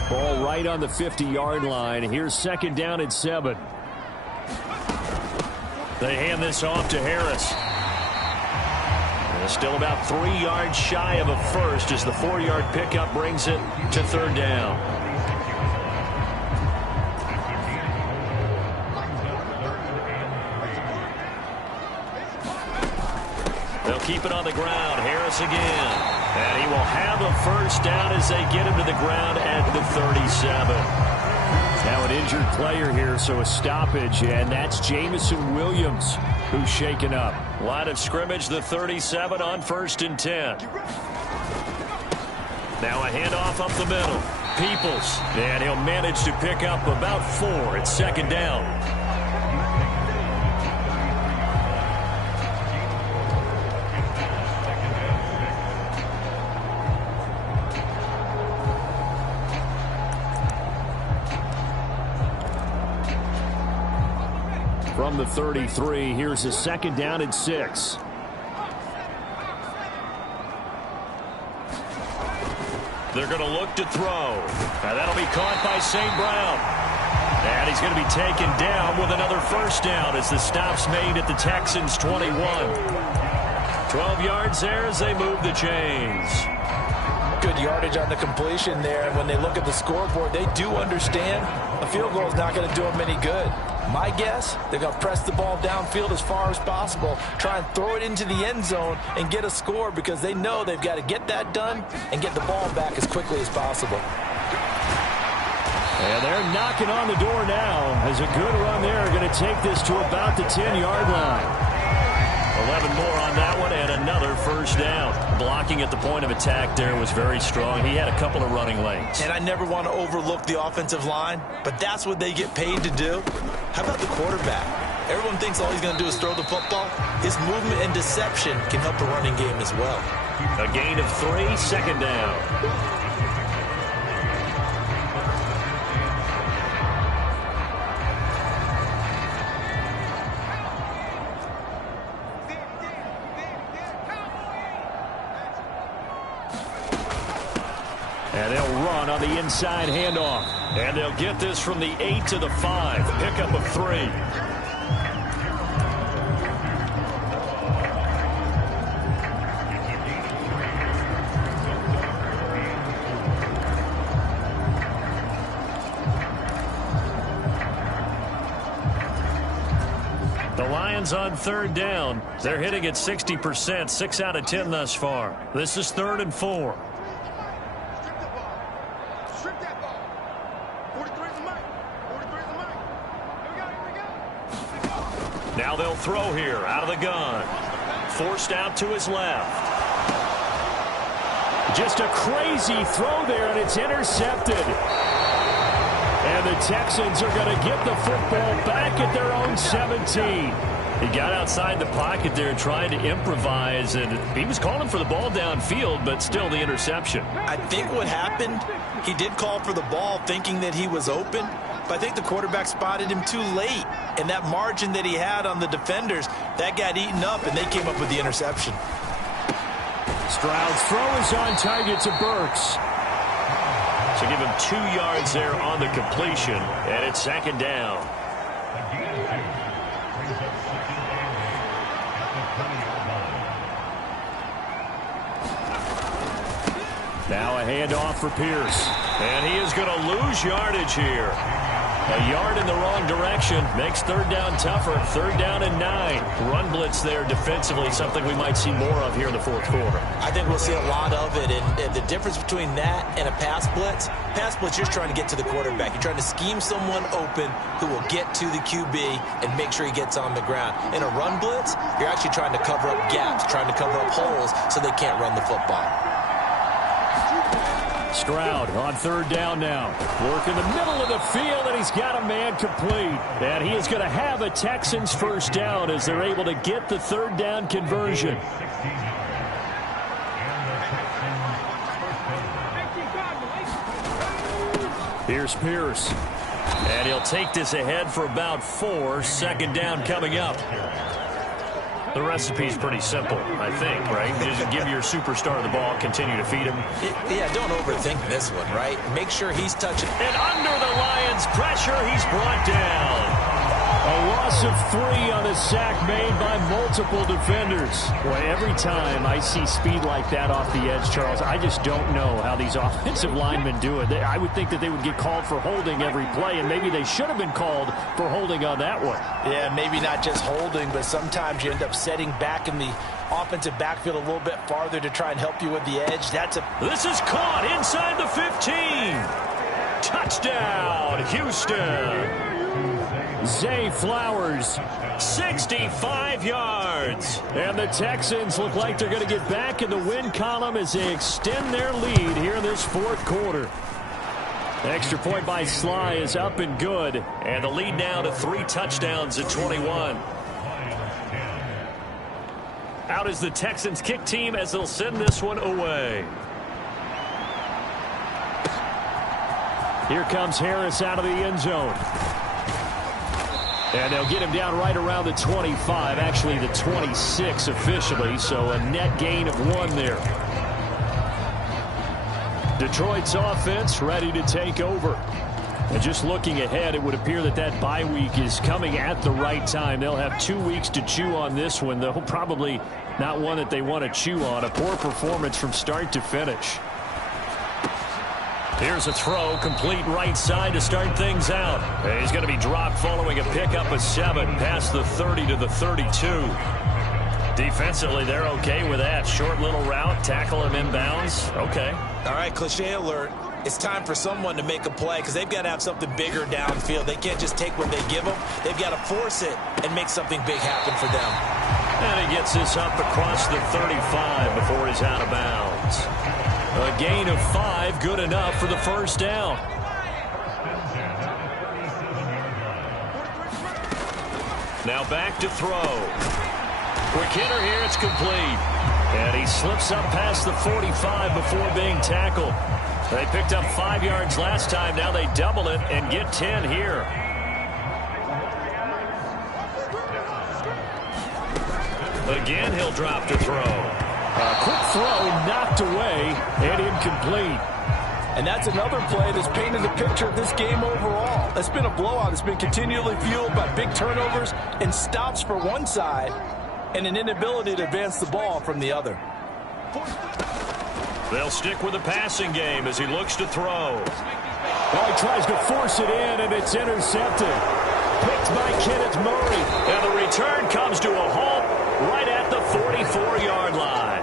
Ball right on the 50-yard line. Here's 2nd down and 7. They hand this off to Harris. And still about 3 yards shy of a first as the 4-yard pickup brings it to 3rd down. They'll keep it on the ground. Harris again. And he will have a first down as they get him to the ground at the 37. Now an injured player here, so a stoppage, and that's Jamison Williams who's shaken up. Line of scrimmage, the 37 on 1st and 10. Now a handoff up the middle. Peoples, and he'll manage to pick up about 4 at 2nd down. From the 33, here's a 2nd down and 6. They're going to look to throw. Now that'll be caught by St. Brown. And he's going to be taken down with another first down as the stop's made at the Texans' 21. 12 yards there as they move the chains. Good yardage on the completion there. And when they look at the scoreboard, they do understand a field goal is not going to do them any good. My guess, they're going to press the ball downfield as far as possible, try and throw it into the end zone and get a score because they know they've got to get that done and get the ball back as quickly as possible. And they're knocking on the door now as a good run there. Going to take this to about the 10-yard line. 11 more on that one and another first down. Blocking at the point of attack there was very strong. He had a couple of running lanes. And I never want to overlook the offensive line, but that's what they get paid to do. How about the quarterback? Everyone thinks all he's going to do is throw the football. His movement and deception can help the running game as well. A gain of 3, 2nd down. And they'll run on the inside handoff. And they'll get this from the 8 to the 5. Pickup of 3. The Lions on 3rd down. They're hitting at 60%, 6 out of 10 thus far. This is 3rd and 4. Strip that ball. 43 is the mic. 43 is the mic. Here we go. Now they'll throw here out of the gun. Forced out to his left. Just a crazy throw there, and it's intercepted. And the Texans are going to get the football back at their own 17. He got outside the pocket there trying to improvise, and he was calling for the ball downfield, but still the interception. I think what happened, he did call for the ball thinking that he was open, but I think the quarterback spotted him too late. And that margin that he had on the defenders, that got eaten up, and they came up with the interception. Stroud's throw is on target to Burks. So give him 2 yards there on the completion, and it's 2nd down. Now a handoff for Pierce, and he is going to lose yardage here. A yard in the wrong direction makes 3rd down tougher. 3rd down and 9. Run blitz there defensively, something we might see more of here in the 4th quarter. I think we'll see a lot of it, and the difference between that and a pass blitz, you're trying to get to the quarterback. You're trying to scheme someone open who will get to the QB and make sure he gets on the ground. In a run blitz, you're actually trying to cover up gaps, trying to cover up holes so they can't run the football. Stroud on 3rd down now. Work in the middle of the field, and he's got a man complete. And he is going to have a Texans 1st down as they're able to get the 3rd down conversion. Here's Pierce. And he'll take this ahead for about 4. 2nd down coming up. The recipe's pretty simple, I think, right? Just give your superstar the ball, continue to feed him. Yeah, don't overthink this one, right? Make sure he's touching. And under the Lions' pressure, he's brought down. A loss of 3 on the sack made by multiple defenders. Boy, every time I see speed like that off the edge, Charles, I just don't know how these offensive linemen do it. I would think that they would get called for holding every play, and maybe they should have been called for holding on that one. Yeah, maybe not just holding, but sometimes you end up setting back in the offensive backfield a little bit farther to try and help you with the edge. This is caught inside the 15. Touchdown, Houston. Zay Flowers, 65 yards. And the Texans look like they're going to get back in the win column as they extend their lead here in this 4th quarter. Extra point by Sly is up and good. And the lead now to 3 touchdowns at 21. Out is the Texans kick team as they'll send this one away. Here comes Harris out of the end zone. And they'll get him down right around the 25, actually the 26 officially, so a net gain of 1 there. Detroit's offense ready to take over. And just looking ahead, it would appear that that bye week is coming at the right time. They'll have 2 weeks to chew on this one, though probably not one that they want to chew on. A poor performance from start to finish. Here's a throw, complete right side to start things out. And he's going to be dropped following a pickup of 7 past the 30 to the 32. Defensively, they're okay with that. Short little route, tackle him inbounds. Okay. All right, cliche alert. It's time for someone to make a play because they've got to have something bigger downfield. They can't just take what they give them. They've got to force it and make something big happen for them. And he gets this up across the 35 before he's out of bounds. A gain of 5, good enough for the 1st down. Now back to throw. Quick hitter here, it's complete. And he slips up past the 45 before being tackled. They picked up 5 yards last time. Now they double it and get 10 here. Again, he'll drop to throw. A quick throw knocked away and incomplete. And that's another play that's painted the picture of this game overall. It's been a blowout. It's been continually fueled by big turnovers and stops for one side and an inability to advance the ball from the other. They'll stick with the passing game as he looks to throw. Well, he tries to force it in, and it's intercepted. Picked by Kenneth Murray. And the return comes to a halt right at the 44-yard line.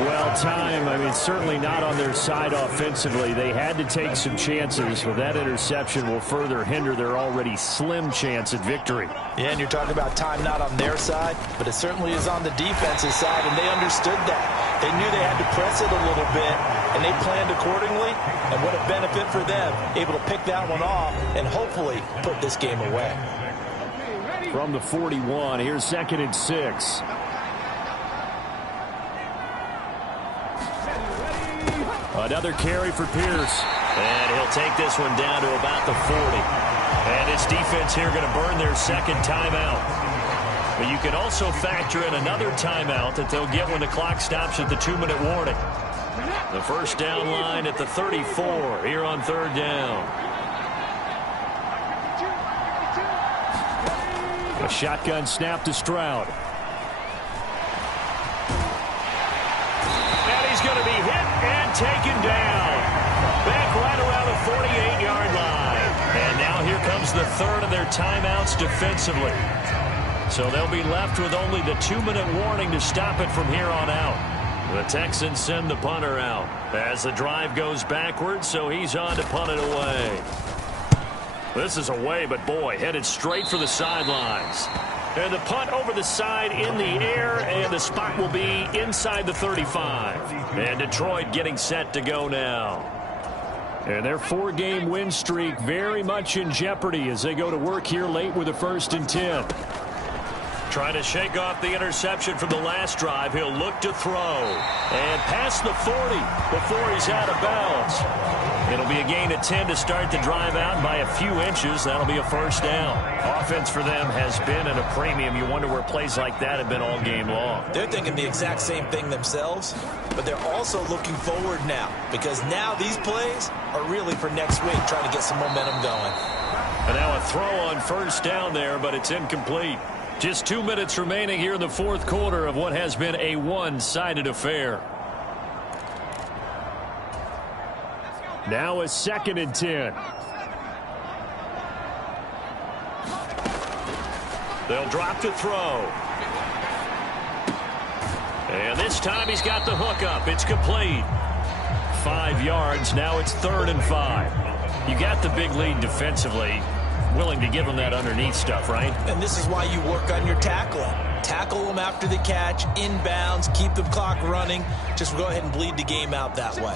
Well, time, certainly not on their side offensively. They had to take some chances, but that interception will further hinder their already slim chance at victory. Yeah, and you're talking about time not on their side, but it certainly is on the defensive side, and they understood that. They knew they had to press it a little bit, and they planned accordingly, and what a benefit for them, able to pick that one off and hopefully put this game away. From the 41, here's 2nd and 6. Another carry for Pierce. And he'll take this one down to about the 40. And his defense here going to burn their second timeout. But you can also factor in another timeout that they'll get when the clock stops at the 2-minute warning. The first down line at the 34 here on 3rd down. A shotgun snap to Stroud. And he's going to be hit and taken down. Back right around the 48-yard line. And now here comes the third of their timeouts defensively. So they'll be left with only the 2-minute warning to stop it from here on out. The Texans send the punter out as the drive goes backwards, so he's on to punt it away. This is away, but boy, headed straight for the sidelines. And the punt over the side in the air, and the spot will be inside the 35. And Detroit getting set to go now. And their 4-game win streak very much in jeopardy as they go to work here late with a 1st and 10. Trying to shake off the interception from the last drive. He'll look to throw. And past the 40 before he's out of bounds. It'll be a gain of 10 to start the drive out by a few inches. That'll be a 1st down. Offense for them has been at a premium. You wonder where plays like that have been all game long. They're thinking the exact same thing themselves, but they're also looking forward now because now these plays are really for next week, trying to get some momentum going. And now a throw on 1st down there, but it's incomplete. Just 2 minutes remaining here in the 4th quarter of what has been a one-sided affair. Now a 2nd and 10. They'll drop to throw. And this time he's got the hook up. It's complete. 5 yards. Now it's 3rd and 5. You got the big lead defensively. Willing to give them that underneath stuff, right? And this is why you work on your tackling. Tackle them after the catch, inbounds, keep the clock running. Just go ahead and bleed the game out that way.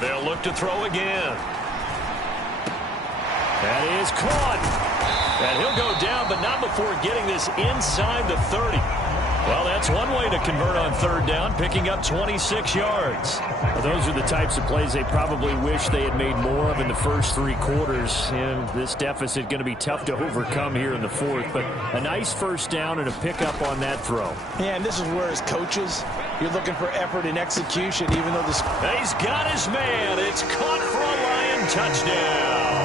They'll look to throw again. That is caught. And he'll go down, but not before getting this inside the 30. Well, that's one way to convert on 3rd down, picking up 26 yards. Well, those are the types of plays they probably wish they had made more of in the first 3 quarters. And this deficit going to be tough to overcome here in the 4th. But a nice 1st down and a pickup on that throw. Yeah, and this is where as coaches, you're looking for effort and execution, even though this... He's got his man. It's caught for a Lion touchdown.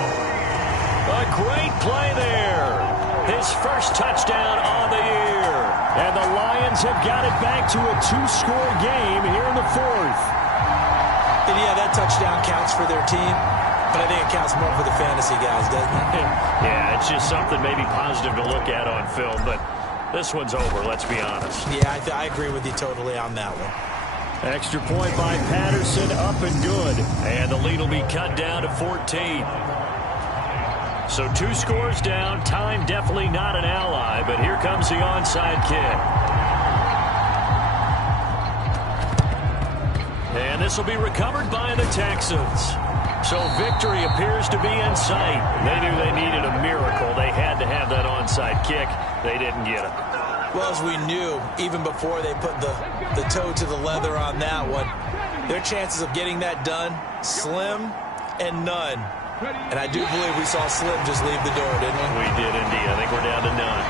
A great play there. His first touchdown on the year. And the Lions have got it back to a 2-score game here in the 4th. And yeah, that touchdown counts for their team, but I think it counts more for the fantasy guys, doesn't it? Yeah, it's just something maybe positive to look at on film, but this one's over, let's be honest. Yeah, I agree with you totally on that one. Extra point by Patterson, up and good. And the lead will be cut down to 14. So 2 scores down. Time definitely not an ally, but here comes the onside kick. And this will be recovered by the Texans. So victory appears to be in sight. They knew they needed a miracle. They had to have that onside kick. They didn't get it. Well, as we knew, even before they put the toe to the leather on that one, their chances of getting that done, slim and none. And I do believe we saw Slim just leave the door, didn't we? We did indeed. I think we're down to none.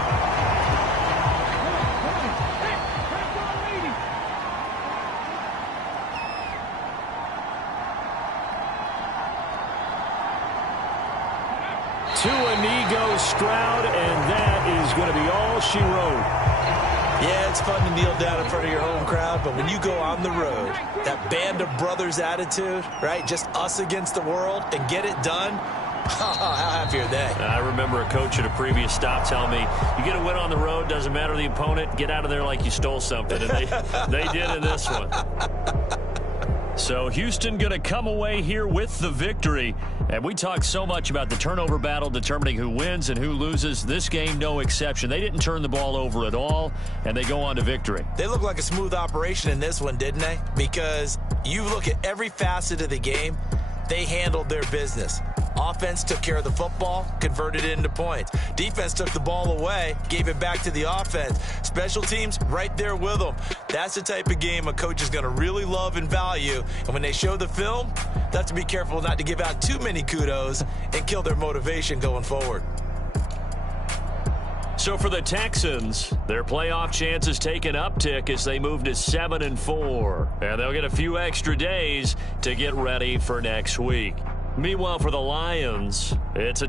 to a knee goes Stroud, and that is going to be all she wrote. Yeah, it's fun to kneel down in front of your home crowd, but when you go on the road, that band of brothers attitude, right, just us against the world, and get it done, how happy are they? I remember a coach at a previous stop telling me, you get a win on the road, doesn't matter the opponent, get out of there like you stole something, and they did in this one. So Houston going to come away here with the victory. And we talked so much about the turnover battle determining who wins and who loses. This game, no exception. They didn't turn the ball over at all, and they go on to victory. They look like a smooth operation in this one, didn't they? Because you look at every facet of the game, they handled their business. Offense took care of the football, converted it into points. Defense took the ball away, gave it back to the offense. Special teams, right there with them. That's the type of game a coach is going to really love and value. And when they show the film, they have to be careful not to give out too many kudos and kill their motivation going forward. So for the Texans, their playoff chances take an uptick as they move to 7-4. And they'll get a few extra days to get ready for next week. Meanwhile, for the Lions, it's a